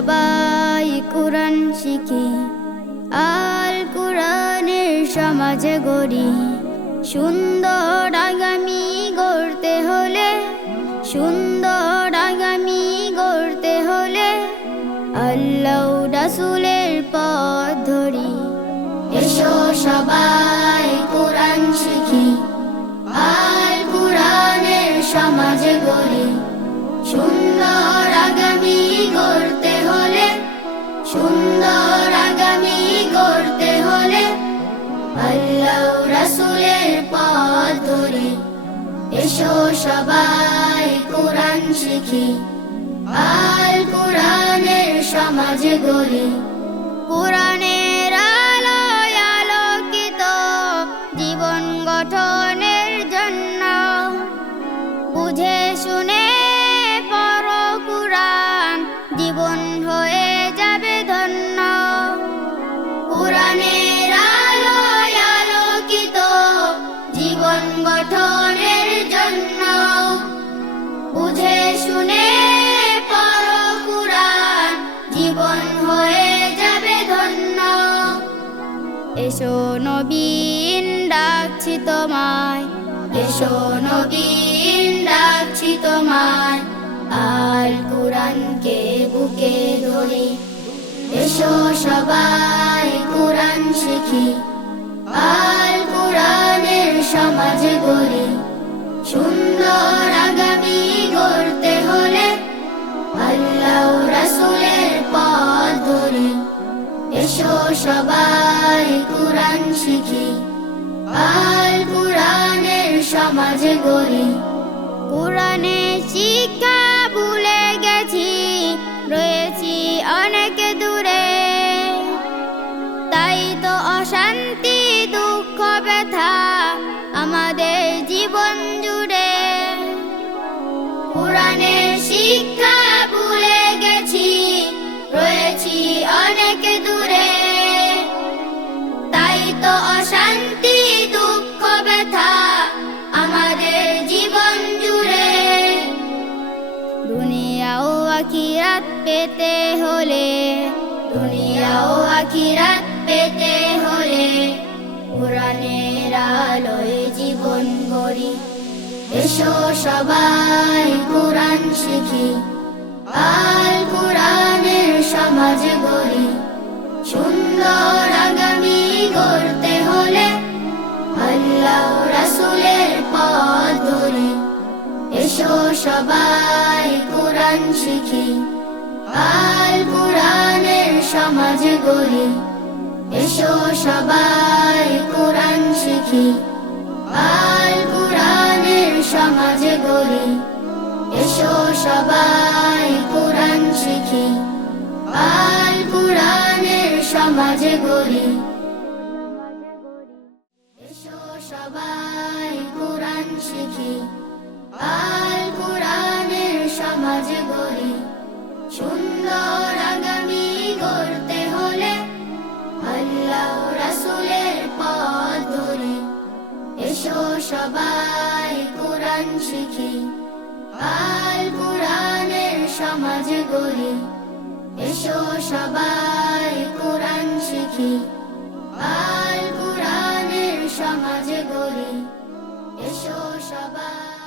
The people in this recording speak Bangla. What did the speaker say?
সবাই কোরআন শিখি, আল কোরআনের সমাজে গড়ি। সুন্দর আগামী গড়তে হলে, সুন্দর আগামী গড়তে হলে আল্লাহ রাসূলের পথ ধরি। এসো সবাই কোরআন শিখি, আল কোরআনের সমাজে গড়ি। সুন্দর আগামী গড়তে হলে, সুন্দর আগামী গড়তে হলে আল্লাহ রাসূলের পথ ধরি। এসো সবাই কোরআন শিখি, আল কোরআনের সমাজে গড়ি। কোরআনের আলোয় আলোকিত জীবন গঠনের জন্য বুঝে শুনে পড়ো কোরআন, জীবন হয়ে যাবে ধন্য। কোরআনের আলোয় আলোকিত জীবন গঠনের জন্য বুঝে শুনে পড়ো কোরআন, জীবন হয়ে যাবে ধন্য। এসো নবীন ডাকছি তোমায়, এসো নবীন ডাকছি তোমায়, আল কোরআনকে বুকে ধরি। এসো সবাই কোরআন শিখি, আল কোরআনের সমাজে গড়ি। সুন্দর আগামী গড়তে হলে আল্লাহ রাসূলের পথ ধরি। এসো সবাই কোরআন শিখি, আল কোরআনের সমাজে গড়ি। কোরআনের শিক্ষা ভুলে গেছি, রয়েছি অনেক দূরে, তাই তো অশান্তি দুঃখ ব্যথা আমাদের জীবন জুড়ে। কোরআনের শিক্ষা ভুলে গেছি, রয়েছি অনেক দূরে, তাই তো অশান্তি দুঃখ ব্যথা আমাদের জীবন জুড়ে। দুনিয়া ও আখিরাত পেতে হলে, দুনিয়া ও আখিরাত পেতে হলে কোরআনের আলোয় জীবন গড়ি। এসো সবাই কোরআন শিখি, আল কোরআনের সমাজে গড়ি। সুন্দর আগামী গড়তে হলে আল্লাহ রাসূলের পথ ধরি। এসো সবাই কোরআন শিখি, আল কোরআনের সমাজে গড়ি। এসো সবাই কোরআন শিখি, আল কোরআনের সমাজে গড়ি। এসো সবাই কোরআন শিখি, আল কোরআনের সমাজে গড়ি। এসো সবাই কোরআন শিখি, আল কোরআনের সমাজে গড়ি। সুন্দর আগামী গড়তে হলে আল্লাহ রাসূলের পথ ধরি। এসো সবাই কোরআন শিখি, আল কোরআনের সমাজে গড়ি। এসো সবাই কোরআন শিখি, আল কোরআনের সমাজে গড়ি। এসো সবাই।